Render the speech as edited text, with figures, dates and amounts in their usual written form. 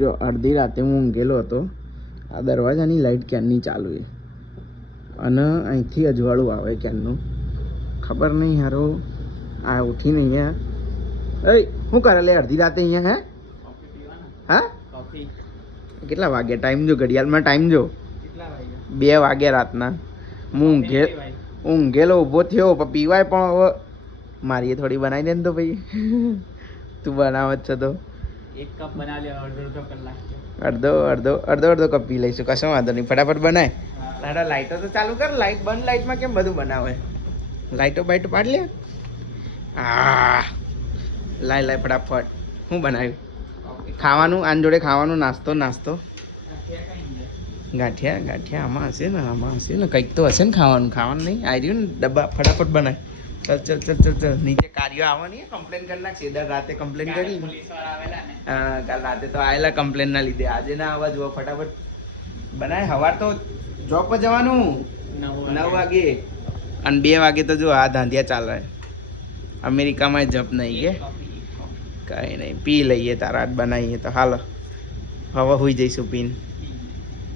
જો અડધી રાતે હું ઊંઘેલો હતો. આ દરવાજાની લાઈટ ક્યારની ચાલુ છે અને અહીંથી અજવાળું આવે ક્યારનું ખબર નહીં હારો. આ ઉઠીને અહીંયા શું કરે લે અડધી રાતે અહીંયા? હા કેટલા વાગ્યા? ટાઈમ જો, ઘડિયાળમાં ટાઈમ જો. 2 વાગ્યા રાતના. હું ઊંઘેલો ઊભો થયો પણ પીવાય પણ હવે મારી થોડી બનાવી દે ને તો ભાઈ. તું બનાવ જ છે તો 1 કપ બનાવી લે. અડધો કપ પી લઈશું. કશો વાંધો નહીં, ફટાફટ બનાય. તારા લાઈટો તો ચાલુ કર. લાઈટ બંધ, લાઈટમાં કેમ બધું બનાવે? લાઈટો બાઈટો પાડ લે. લાય ફટાફટ. શું બનાવ્યું ખાવાનું? આની જોડે ખાવાનું નાસ્તો ગાંઠિયા આમાં હશે ને કંઈક તો હશે ને ખાવાનું નહીં આવી રહ્યું ને ડબ્બા. ફટાફટ બનાય. ચલ નીચે કાર્યો આવવાની કમ્પ્લેન કરી નાખશે. દર રાતે કમ્પ્લેન કરી. હા કાલ રાતે તો આવેલા કમ્પ્લેન ના લીધે. આજે ના આવવા જુઓ. ફટાફટ બનાય. સવાર તો જોબ પર જવાનું 9 વાગે અને 2 વાગે તો જો આ ધાંધિયા ચાલે. અમેરિકામાં જપ નહીં કે કઈ નહીં. પી લઈએ તારા બનાવીએ તો હાલો. હવે હોઈ જઈશું પીન.